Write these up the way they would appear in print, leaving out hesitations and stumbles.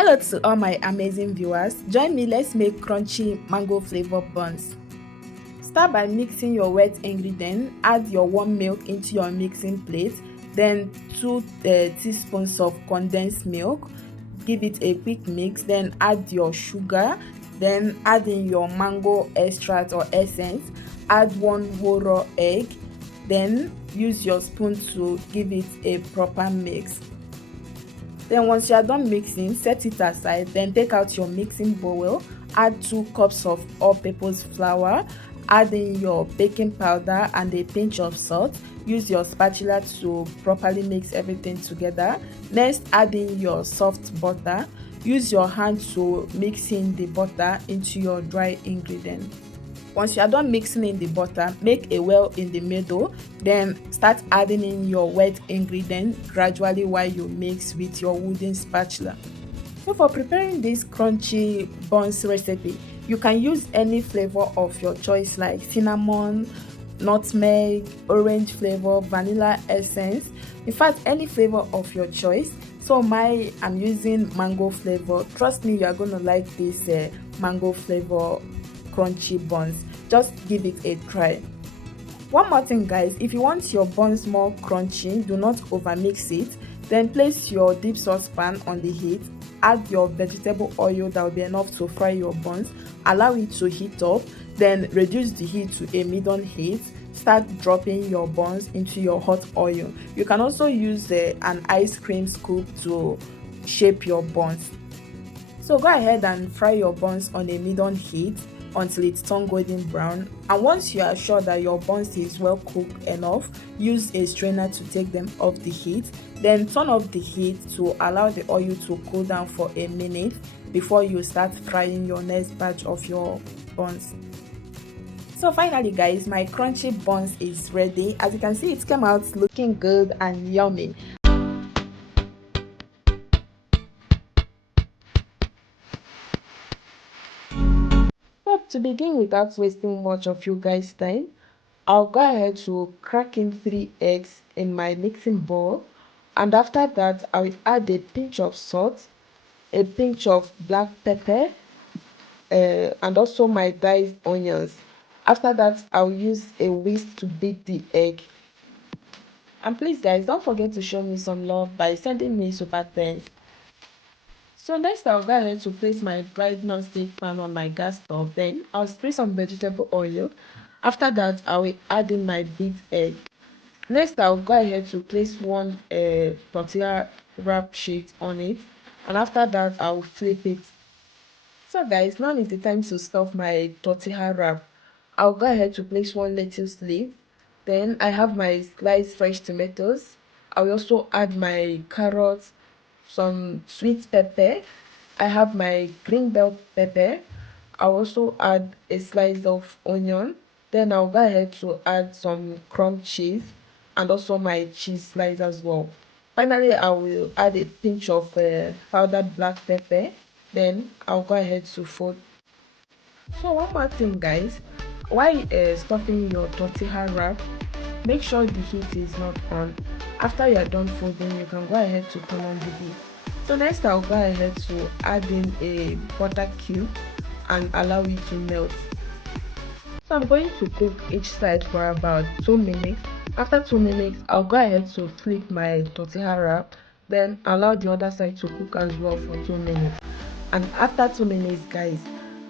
Hello to all my amazing viewers. Join me, let's make crunchy mango flavor buns. Start by mixing your wet ingredient. Add your warm milk into your mixing plate. Then 2 teaspoons of condensed milk. Give it a quick mix. Then add your sugar. Then add in your mango extract or essence. Add 1 whole raw egg. Then use your spoon to give it a proper mix. Then once you are done mixing, set it aside. Then take out your mixing bowl. Add 2 cups of all-purpose flour. Add in your baking powder and a pinch of salt. Use your spatula to properly mix everything together. Next, add in your soft butter. Use your hand to mix in the butter into your dry ingredient. Once you are done mixing in the butter, make a well in the middle. Then start adding in your wet ingredient gradually while you mix with your wooden spatula. So for preparing this crunchy buns recipe, you can use any flavor of your choice like cinnamon, nutmeg, orange flavor, vanilla essence. In fact, any flavor of your choice. So I'm using mango flavor. Trust me, you are going to like this mango flavor crunchy buns. Just give it a try. One more thing guys, if you want your buns more crunchy, do not overmix it. Then place your deep saucepan on the heat. Add your vegetable oil that will be enough to fry your buns. Allow it to heat up. Then reduce the heat to a medium heat. Start dropping your buns into your hot oil. You can also use an ice cream scoop to shape your buns. So go ahead and fry your buns on a medium heat until it's turned golden brown. And once you are sure that your buns is well cooked enough, use a strainer to take them off the heat. Then turn off the heat to allow the oil to cool down for a minute before you start frying your next batch of your buns. So finally guys, my crunchy buns is ready. As you can see, it came out looking good and yummy. But to begin, without wasting much of you guys' time, I'll go ahead to crack in 3 eggs in my mixing bowl, and after that I will add a pinch of salt, a pinch of black pepper, and also my diced onions. After that, I'll use a whisk to beat the egg. And please guys, don't forget to show me some love by sending me super thanks. So next I'll go ahead to place my dried non-stick pan on my gas stove. Then I'll spray some vegetable oil. After that, I will add in my beat egg. Next I'll go ahead to place one tortilla wrap sheet on it, and after that I'll flip it. So guys, now is the time to stuff my tortilla wrap. I'll go ahead to place one lettuce leaf. Then I have my sliced fresh tomatoes. I will also add my carrots, some sweet pepper. I have my green bell pepper. I'll also add a slice of onion. Then I'll go ahead to add some crumb cheese and also my cheese slice as well. Finally, I will add a pinch of powdered black pepper. Then I'll go ahead to fold. So one more thing guys, while stuffing your tortilla wrap, make sure the heat is not on. After you are done folding, you can go ahead to turn on the heat. So next I'll go ahead to add in a butter cube and allow it to melt. So I'm going to cook each side for about 2 minutes. After 2 minutes, I'll go ahead to flip my tortilla wrap, then allow the other side to cook as well for 2 minutes. And after 2 minutes guys,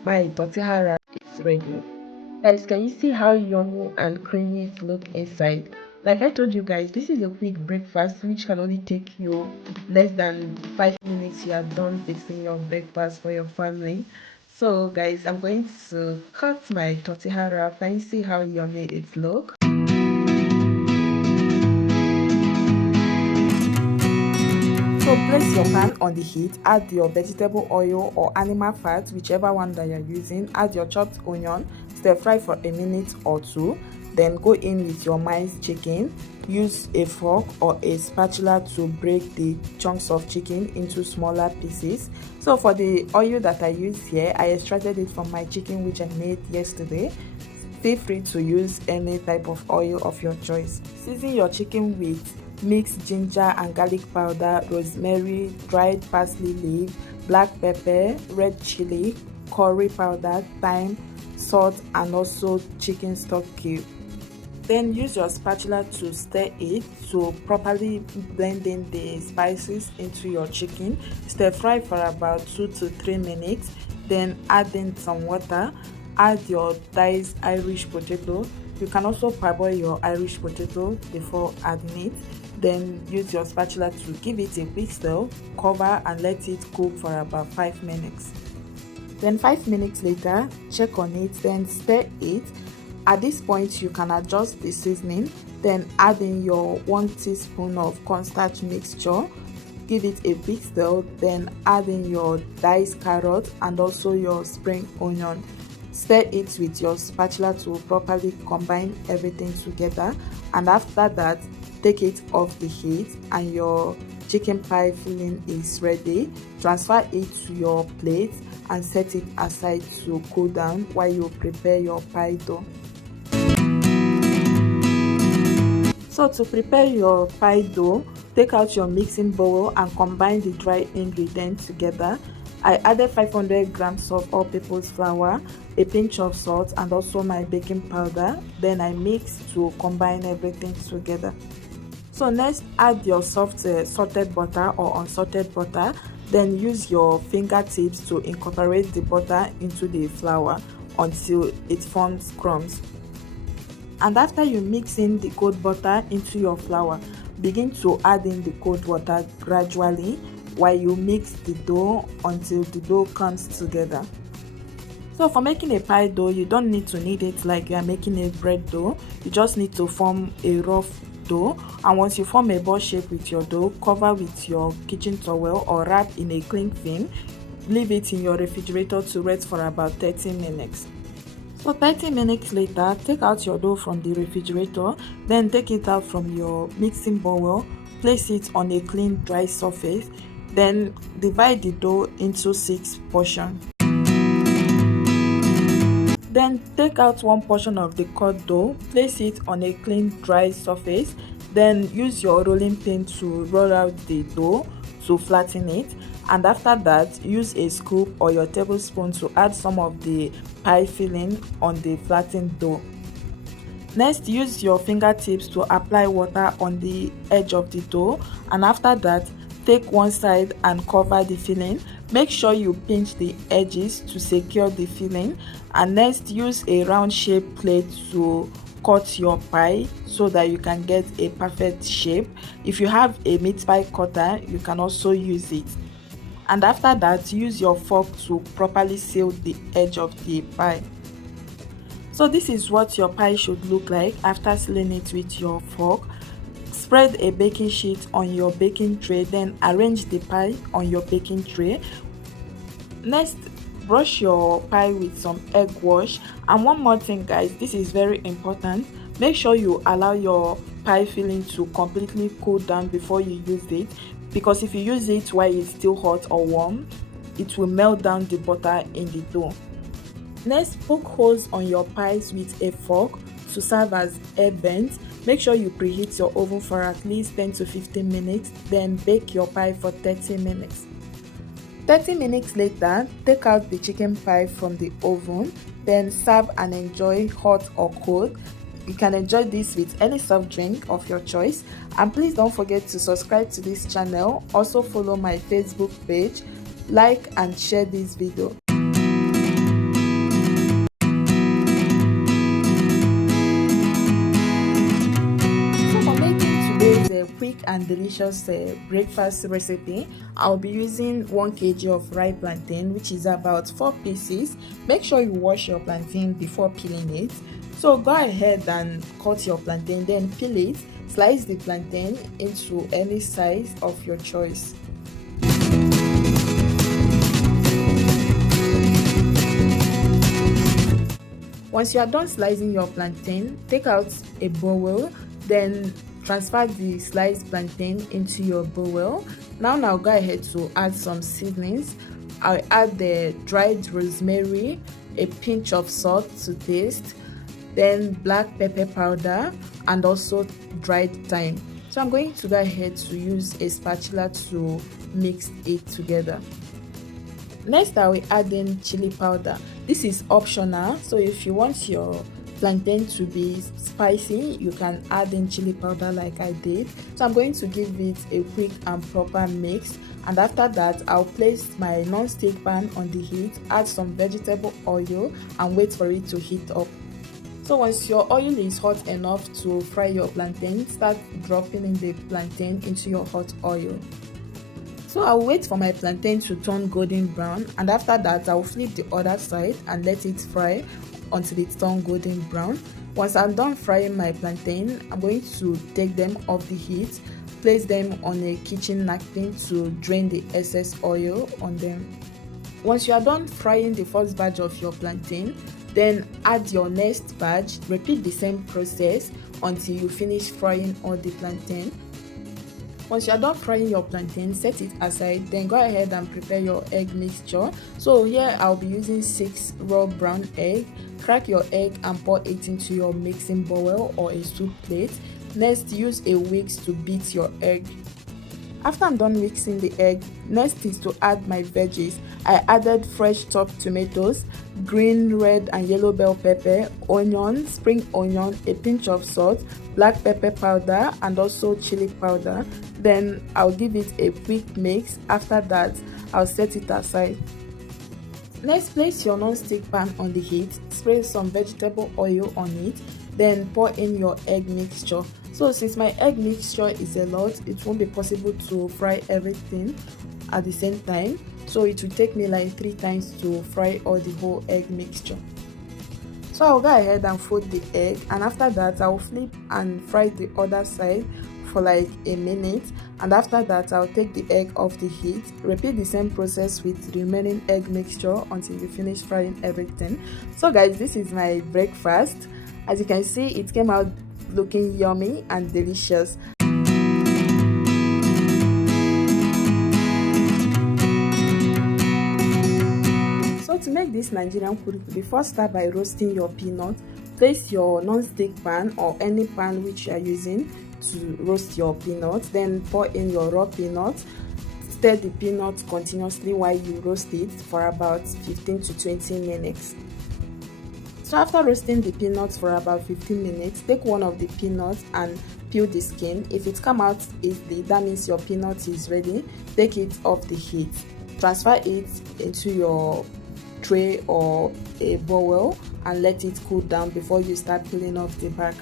my tortilla wrap is ready. Guys, can you see how yummy and creamy it looks inside? Like I told you guys, this is a quick breakfast which can only take you less than 5 minutes. You are done fixing your breakfast for your family. So guys, I'm going to cut my tortilla wrap. Can you see how yummy it looks? So place your pan on the heat, add your vegetable oil or animal fat, whichever one that you're using, add your chopped onion, stir fry for a minute or two, then go in with your minced chicken. Use a fork or a spatula to break the chunks of chicken into smaller pieces. So for the oil that I use here, I extracted it from my chicken which I made yesterday. Feel free to use any type of oil of your choice. Season your chicken with mix ginger and garlic powder, rosemary, dried parsley leaf, black pepper, red chili, curry powder, thyme, salt, and also chicken stock cube. Then use your spatula to stir it to properly blend in the spices into your chicken. Stir fry for about 2 to 3 minutes. Then add in some water. Add your diced Irish potato. You can also parboil your Irish potato before adding it. Then use your spatula to give it a quick stir. Cover and let it cook for about 5 minutes. Then 5 minutes later, check on it, then stir it. At this point, you can adjust the seasoning, then add in your 1 teaspoon of cornstarch mixture. Give it a big stir, then add in your diced carrot and also your spring onion. Stir it with your spatula to properly combine everything together, and after that, take it off the heat and your chicken pie filling is ready. Transfer it to your plate and set it aside to cool down while you prepare your pie dough. So to prepare your pie dough, take out your mixing bowl and combine the dry ingredients together. I added 500 grams of all-purpose flour, a pinch of salt, and also my baking powder. Then I mixed to combine everything together. So next, add your soft salted butter or unsalted butter. Then use your fingertips to incorporate the butter into the flour until it forms crumbs. And after you mix in the cold butter into your flour, begin to add in the cold water gradually while you mix the dough until the dough comes together. So for making a pie dough, you don't need to knead it like you are making a bread dough. You just need to form a rough dough, and once you form a ball shape with your dough, cover with your kitchen towel or wrap in a cling film. Leave it in your refrigerator to rest for about 30 minutes. So 30 minutes later, take out your dough from the refrigerator, then take it out from your mixing bowl, place it on a clean dry surface, then divide the dough into 6 portions. Then take out one portion of the cut dough, place it on a clean dry surface, then use your rolling pin to roll out the dough to flatten it, and after that use a scoop or your tablespoon to add some of the pie filling on the flattened dough. Next, use your fingertips to apply water on the edge of the dough, and after that take one side and cover the filling. Make sure you pinch the edges to secure the filling, and next use a round shaped plate to cut your pie so that you can get a perfect shape. If you have a meat pie cutter, you can also use it. And after that, use your fork to properly seal the edge of the pie. So this is what your pie should look like after sealing it with your fork. Spread a baking sheet on your baking tray, then arrange the pie on your baking tray. Next, brush your pie with some egg wash. And one more thing, guys, this is very important. Make sure you allow your pie filling to completely cool down before you use it, because if you use it while it's still hot or warm, it will melt down the butter in the dough. Next, poke holes on your pies with a fork to serve as air vents. Make sure you preheat your oven for at least 10 to 15 minutes, then bake your pie for 30 minutes. 30 minutes later, take out the chicken pie from the oven, then serve and enjoy hot or cold. You can enjoy this with any soft drink of your choice. And please don't forget to subscribe to this channel. Also follow my Facebook page, like and share this video. Quick and delicious breakfast recipe, I'll be using 1 kg of ripe plantain, which is about 4 pieces. Make sure you wash your plantain before peeling it. So go ahead and cut your plantain, then peel it. Slice the plantain into any size of your choice. Once you are done slicing your plantain, take out a bowl, then transfer the sliced plantain into your bowl. Now go ahead to add some seasonings. I'll add the dried rosemary, a pinch of salt to taste, then black pepper powder and also dried thyme. So I'm going to go ahead to use a spatula to mix it together. Next, I will add in chili powder. This is optional, so if you want your plantain to be spicy, you can add in chili powder like I did. So I'm going to give it a quick and proper mix, and after that I'll place my non-stick pan on the heat, add some vegetable oil and wait for it to heat up. So once your oil is hot enough to fry your plantain, start dropping in the plantain into your hot oil. So I'll wait for my plantain to turn golden brown, and after that I'll flip the other side and let it fry until it turns golden brown. Once I'm done frying my plantain, I'm going to take them off the heat, place them on a kitchen napkin to drain the excess oil on them. Once you are done frying the first batch of your plantain, then add your next batch. Repeat the same process until you finish frying all the plantain. Once you are done frying your plantain, set it aside, then go ahead and prepare your egg mixture. So here I'll be using 6 raw brown egg. Crack your egg and pour it into your mixing bowl or a soup plate. Next, use a whisk to beat your egg. After I'm done mixing the egg, next is to add my veggies. I added fresh chopped tomatoes, green, red and yellow bell pepper, onion, spring onion, a pinch of salt, black pepper powder and also chili powder. Then I'll give it a quick mix. After that, I'll set it aside. Next, place your non-stick pan on the heat, spray some vegetable oil on it, then pour in your egg mixture. So since my egg mixture is a lot, it won't be possible to fry everything at the same time, so it will take me like 3 times to fry all the whole egg mixture. So I'll go ahead and fold the egg, and after that I'll flip and fry the other side for like a minute, and after that I'll take the egg off the heat. Repeat the same process with the remaining egg mixture until you finish frying everything. So guys, this is my breakfast. As you can see, it came out looking yummy and delicious. So to make this Nigerian kuli, first start by roasting your peanut. Place your non-stick pan or any pan which you are using to roast your peanut, then pour in your raw peanut. Stir the peanut continuously while you roast it for about 15 to 20 minutes. So after roasting the peanuts for about 15 minutes, take one of the peanuts and peel the skin. If it comes out easily, that means your peanut is ready. Take it off the heat. Transfer it into your tray or a bowl and let it cool down before you start peeling off the back.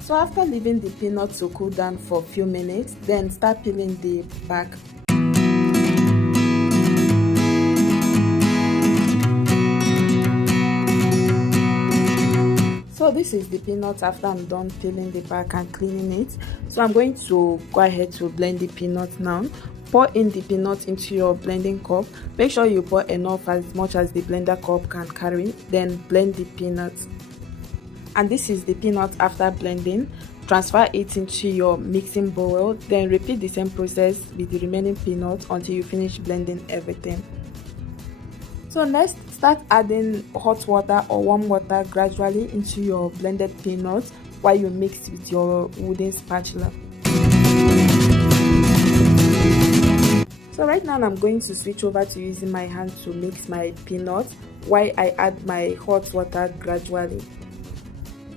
So after leaving the peanut to cool down for a few minutes, then start peeling the back. So this is the peanut after I'm done peeling the back and cleaning it. So I'm going to go ahead to blend the peanut now. Pour in the peanut into your blending cup. Make sure you pour enough, as much as the blender cup can carry. Then blend the peanuts. And this is the peanut after blending. Transfer it into your mixing bowl. Then repeat the same process with the remaining peanuts until you finish blending everything. So next, start adding hot water or warm water gradually into your blended peanuts while you mix with your wooden spatula. So right now I'm going to switch over to using my hand to mix my peanuts while I add my hot water gradually.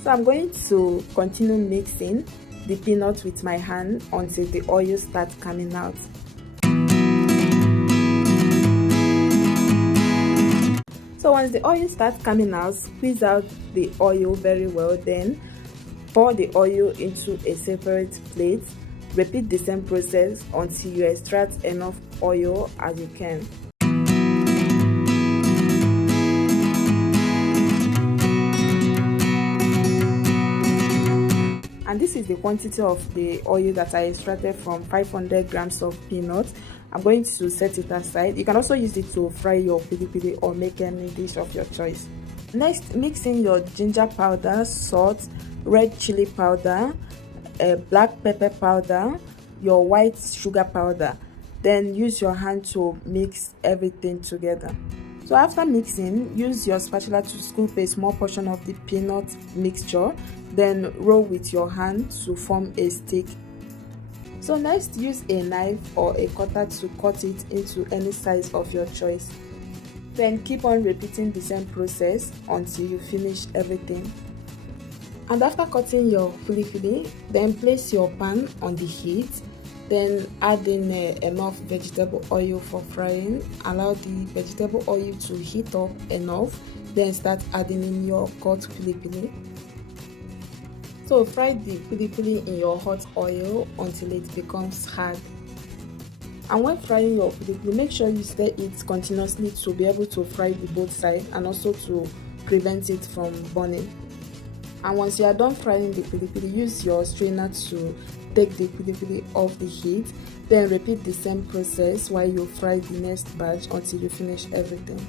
So I'm going to continue mixing the peanuts with my hand until the oil starts coming out. So once the oil starts coming out, squeeze out the oil very well, then pour the oil into a separate plate. Repeat the same process until you extract enough oil as you can. And this is the quantity of the oil that I extracted from 500 grams of peanuts. I'm going to set it aside. You can also use it to fry your pili or make any dish of your choice. Next, mix in your ginger powder, salt, red chili powder, black pepper powder, your white sugar powder. Then use your hand to mix everything together. So after mixing, use your spatula to scoop a small portion of the peanut mixture, then roll with your hand to form a stick. So next, use a knife or a cutter to cut it into any size of your choice. Then keep on repeating the same process until you finish everything. And after cutting your kulikuli, then place your pan on the heat. Then add in enough vegetable oil for frying. Allow the vegetable oil to heat up enough. Then start adding in your cut kulikuli. So fry the kulikuli in your hot oil until it becomes hard. And when frying your kulikuli, make sure you stir it continuously to be able to fry the both sides and also to prevent it from burning. And once you are done frying the kulikuli, use your strainer to take the kulikuli off the heat. Then repeat the same process while you fry the next batch until you finish everything.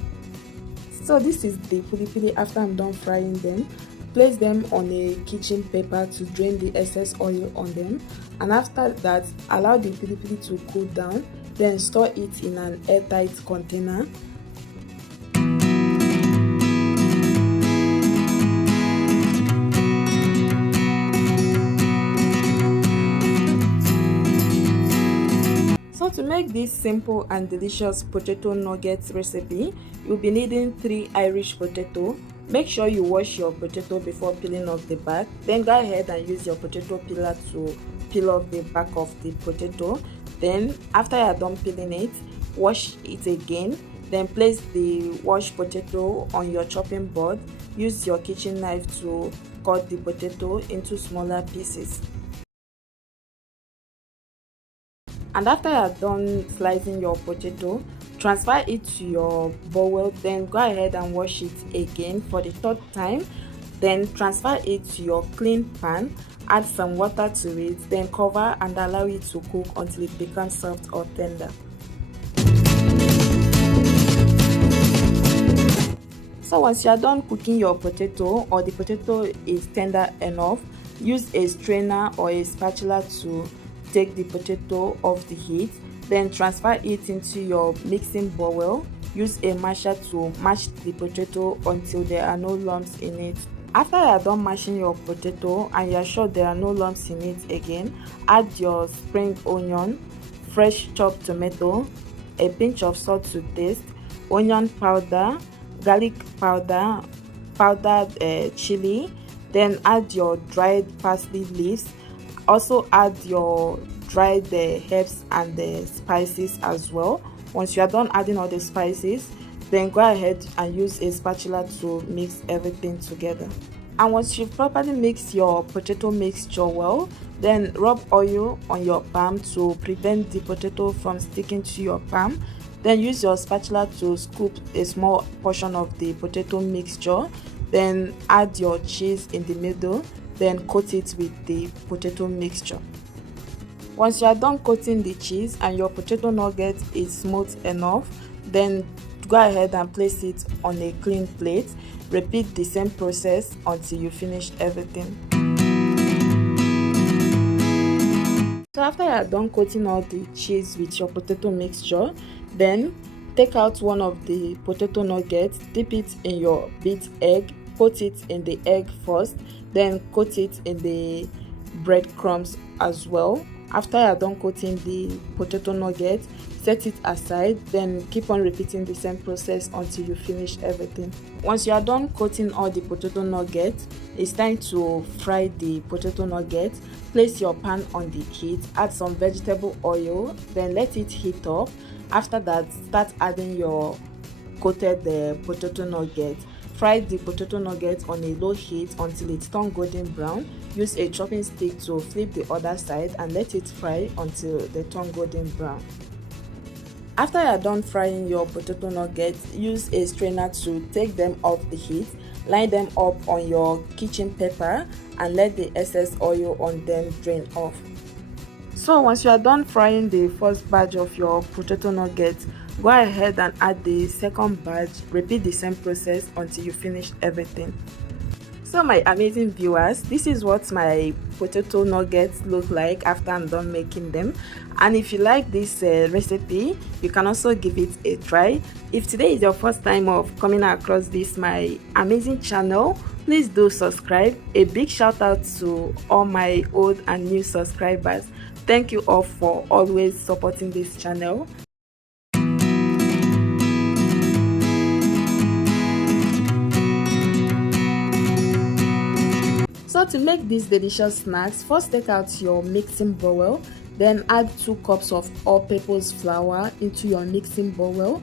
So this is the kulikuli after I'm done frying them. Place them on a kitchen paper to drain the excess oil on them. And after that, allow the kulikuli to cool down. Then store it in an airtight container. So to make this simple and delicious potato nuggets recipe, you'll be needing 3 Irish potato. Make sure you wash your potato before peeling off the back. Then go ahead and use your potato peeler to peel off the back of the potato. Then after you are done peeling it, wash it again. Then place the washed potato on your chopping board. Use your kitchen knife to cut the potato into smaller pieces. And after you are done slicing your potato, transfer it to your bowl. Then go ahead and wash it again for the third time. Then transfer it to your clean pan. Add some water to it. Then cover and allow it to cook until it becomes soft or tender. So once you are done cooking your potato or the potato is tender enough, use a strainer or a spatula to take the potato off the heat. Then transfer it into your mixing bowl. Use a masher to mash the potato until there are no lumps in it. After you are done mashing your potato and you are sure there are no lumps in it again, add your spring onion, fresh chopped tomato, a pinch of salt to taste, onion powder, garlic powder, powdered chili. Then add your dried parsley leaves. Also add your dried herbs and the spices as well. Once you are done adding all the spices, then go ahead and use a spatula to mix everything together. And once you've properly mixed your potato mixture well, then rub oil on your palm to prevent the potato from sticking to your palm. Then use your spatula to scoop a small portion of the potato mixture. Then add your cheese in the middle. Then coat it with the potato mixture. Once you are done coating the cheese and your potato nugget is smooth enough, then go ahead and place it on a clean plate. Repeat the same process until you finish everything. So after you are done coating all the cheese with your potato mixture, then take out one of the potato nuggets, dip it in your beat egg, coat it in the egg first, then coat it in the breadcrumbs as well. After you are done coating the potato nugget, set it aside. Then keep on repeating the same process until you finish everything. Once you are done coating all the potato nuggets, it's time to fry the potato nuggets. Place your pan on the heat, add some vegetable oil, then let it heat up. After that, start adding your coated potato nuggets. Fry the potato nuggets on a low heat until it turns golden brown. Use a chopping stick to flip the other side and let it fry until they turn golden brown. After you are done frying your potato nuggets, use a strainer to take them off the heat. Line them up on your kitchen paper and let the excess oil on them drain off. So once you are done frying the first batch of your potato nuggets, go ahead and add the second batch. Repeat the same process until you finish everything. So my amazing viewers, this is what my potato nuggets look like after I'm done making them. And if you like this recipe, you can also give it a try. If today is your first time of coming across this my amazing channel, please do subscribe. A big shout out to all my old and new subscribers. Thank you all for always supporting this channel. So to make these delicious snacks, first take out your mixing bowl, then add 2 cups of all-purpose flour into your mixing bowl.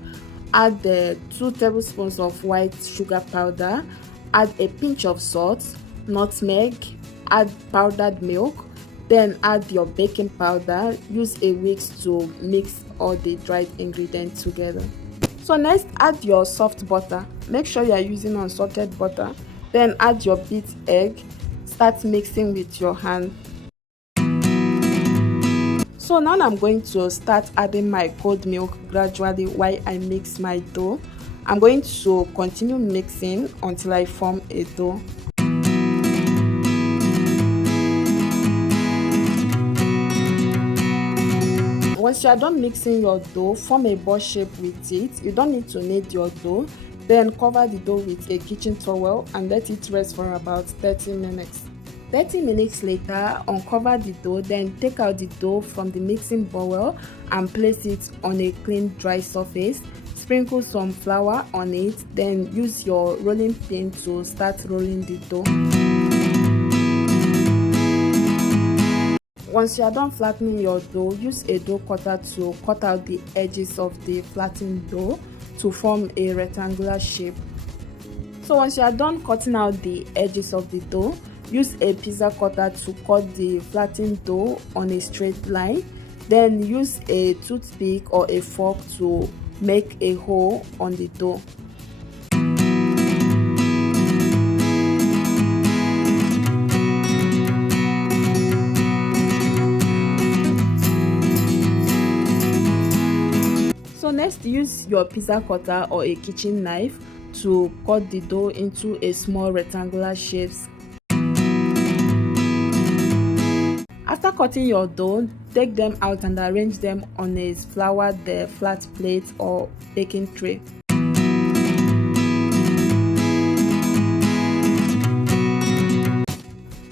Add the 2 tablespoons of white sugar powder, add a pinch of salt, nutmeg, add powdered milk, then add your baking powder. Use a whisk to mix all the dried ingredients together. So next, add your soft butter. Make sure you are using unsalted butter. Then add your beat egg. Start mixing with your hand. So now I'm going to start adding my cold milk gradually while I mix my dough. I'm going to continue mixing until I form a dough. Once you are done mixing your dough, form a ball shape with it. You don't need to knead your dough. Then cover the dough with a kitchen towel and let it rest for about 30 minutes. 30 minutes later, uncover the dough, then take out the dough from the mixing bowl and place it on a clean dry surface. Sprinkle some flour on it, then use your rolling pin to start rolling the dough. Once you are done flattening your dough, use a dough cutter to cut out the edges of the flattened dough to form a rectangular shape. So once you are done cutting out the edges of the dough, use a pizza cutter to cut the flattened dough on a straight line. Then use a toothpick or a fork to make a hole on the dough. So next, use your pizza cutter or a kitchen knife to cut the dough into a small rectangular shapes. After cutting your dough, take them out and arrange them on a floured flat plate or baking tray.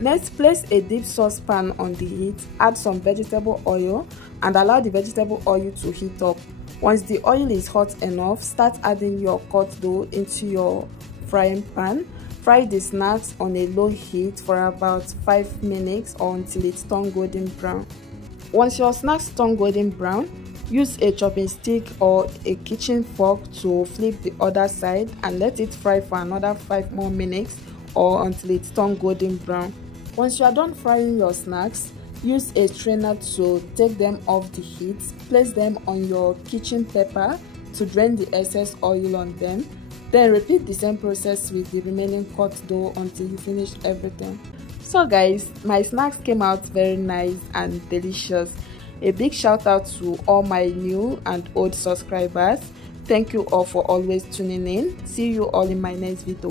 Next, place a deep saucepan on the heat, add some vegetable oil and allow the vegetable oil to heat up. Once the oil is hot enough, start adding your cut dough into your frying pan. Fry the snacks on a low heat for about 5 minutes or until it's turned golden brown. Once your snacks turn golden brown, use a chopping stick or a kitchen fork to flip the other side and let it fry for another 5 more minutes or until it's turned golden brown. Once you are done frying your snacks, use a strainer to take them off the heat. Place them on your kitchen paper to drain the excess oil on them. Then repeat the same process with the remaining cut dough until you finish everything. So guys, my snacks came out very nice and delicious. A big shout out to all my new and old subscribers. Thank you all for always tuning in. See you all in my next video.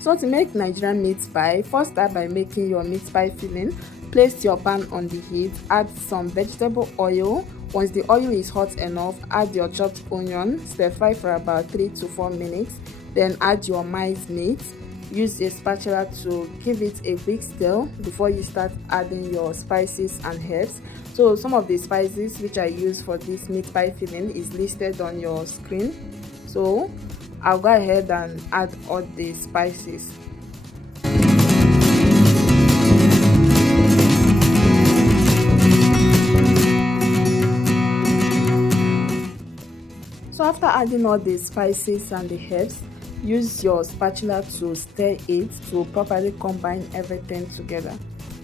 So to make Nigerian meat pie, first start by making your meat pie filling. Place your pan on the heat, add some vegetable oil. Once the oil is hot enough, add your chopped onion, stir fry for about 3 to 4 minutes. Then add your minced meat. Use a spatula to give it a quick stir before you start adding your spices and herbs. So some of the spices which I use for this meat pie filling is listed on your screen. So I'll go ahead and add all the spices. So after adding all the spices and the herbs, use your spatula to stir it to properly combine everything together.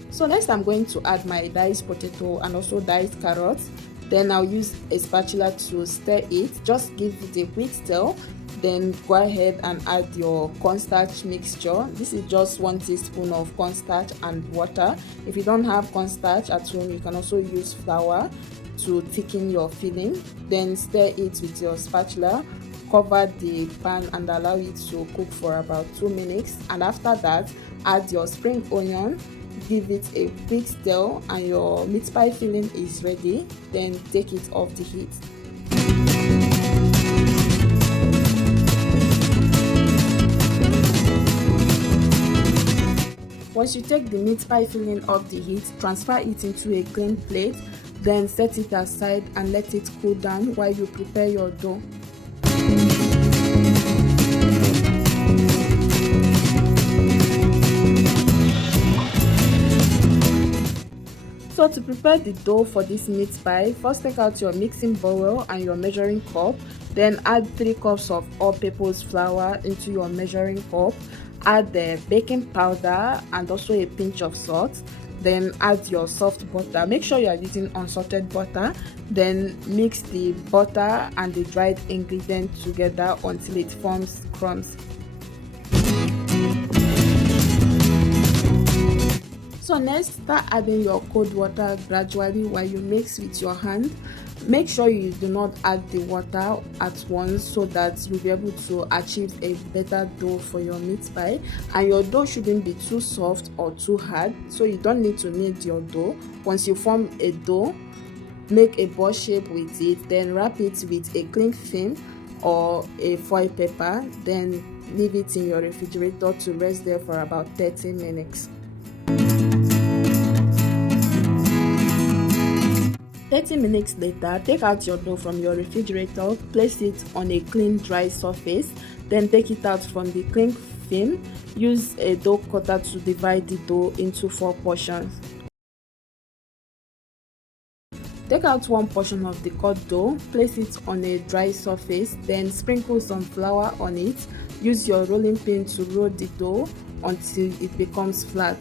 So next I'm going to add my diced potato and also diced carrots. Then I'll use a spatula to stir it. Just give it a quick stir. Then go ahead and add your cornstarch mixture. This is just 1 teaspoon of cornstarch and water. If you don't have cornstarch at home, you can also use flour to thicken your filling. Then stir it with your spatula. Cover the pan and allow it to cook for about 2 minutes. And after that, add your spring onion. Give it a quick stir and your meat pie filling is ready. Then take it off the heat. Once you take the meat pie filling off the heat, transfer it into a clean plate, then set it aside and let it cool down while you prepare your dough. So to prepare the dough for this meat pie, first take out your mixing bowl and your measuring cup, then add 3 cups of all-purpose flour into your measuring cup, add the baking powder and also a pinch of salt, then add your soft butter. Make sure you are using unsalted butter, then mix the butter and the dried ingredients together until it forms crumbs. So next, start adding your cold water gradually while you mix with your hand. Make sure you do not add the water at once so that you'll be able to achieve a better dough for your meat pie. And your dough shouldn't be too soft or too hard, so you don't need to knead your dough. Once you form a dough, make a ball shape with it, then wrap it with a cling film or a foil paper, then leave it in your refrigerator to rest there for about 30 minutes. 30 minutes later, take out your dough from your refrigerator, place it on a clean dry surface, then take it out from the cling film. Use a dough cutter to divide the dough into 4 portions. Take out one portion of the cut dough, place it on a dry surface, then sprinkle some flour on it. Use your rolling pin to roll the dough until it becomes flat.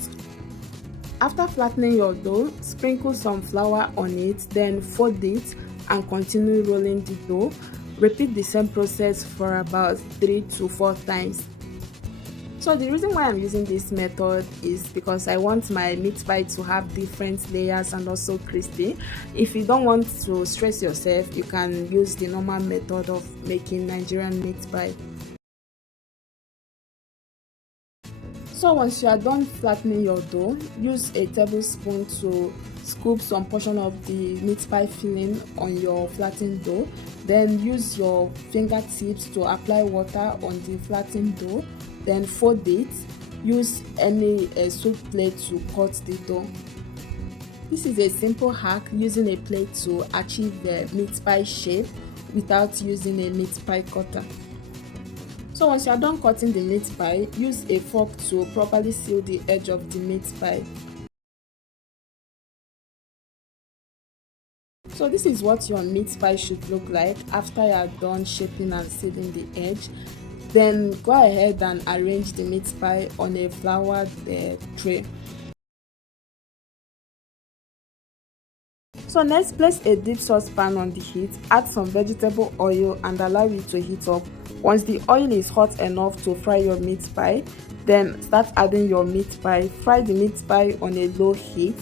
After flattening your dough, sprinkle some flour on it, then fold it and continue rolling the dough. Repeat the same process for about 3 to 4 times. So the reason why I'm using this method is because I want my meat pie to have different layers and also crispy. If you don't want to stress yourself, you can use the normal method of making Nigerian meat pie. So once you are done flattening your dough, use a tablespoon to scoop some portion of the meat pie filling on your flattened dough. Then use your fingertips to apply water on the flattened dough. Then fold it. Use any soup plate to cut the dough. This is a simple hack using a plate to achieve the meat pie shape without using a meat pie cutter. So once you are done cutting the meat pie, use a fork to properly seal the edge of the meat pie. So this is what your meat pie should look like after you are done shaping and sealing the edge. Then go ahead and arrange the meat pie on a floured tray. So next, place a deep saucepan on the heat, add some vegetable oil and allow it to heat up. Once the oil is hot enough to fry your meat pie, then start adding your meat pie. Fry the meat pie on a low heat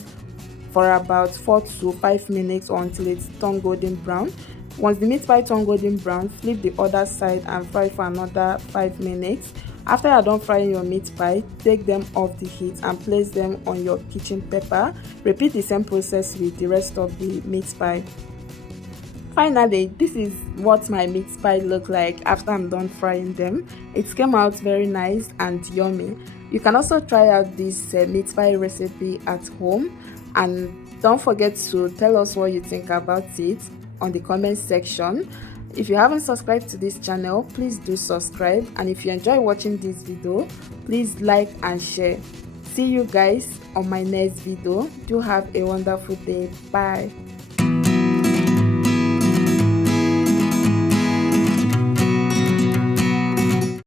for about 4 to 5 minutes or until it's turned golden brown. Once the meat pie turns golden brown, flip the other side and fry for another 5 minutes. After you're done frying your meat pie, take them off the heat and place them on your kitchen paper. Repeat the same process with the rest of the meat pie. Finally, this is what my meat pie look like after I'm done frying them. It came out very nice and yummy. You can also try out this meat pie recipe at home, and don't forget to tell us what you think about it on the comment section. If you haven't subscribed to this channel, please do subscribe, and if you enjoy watching this video, please like and share. See you guys on my next video. Do have a wonderful day. Bye.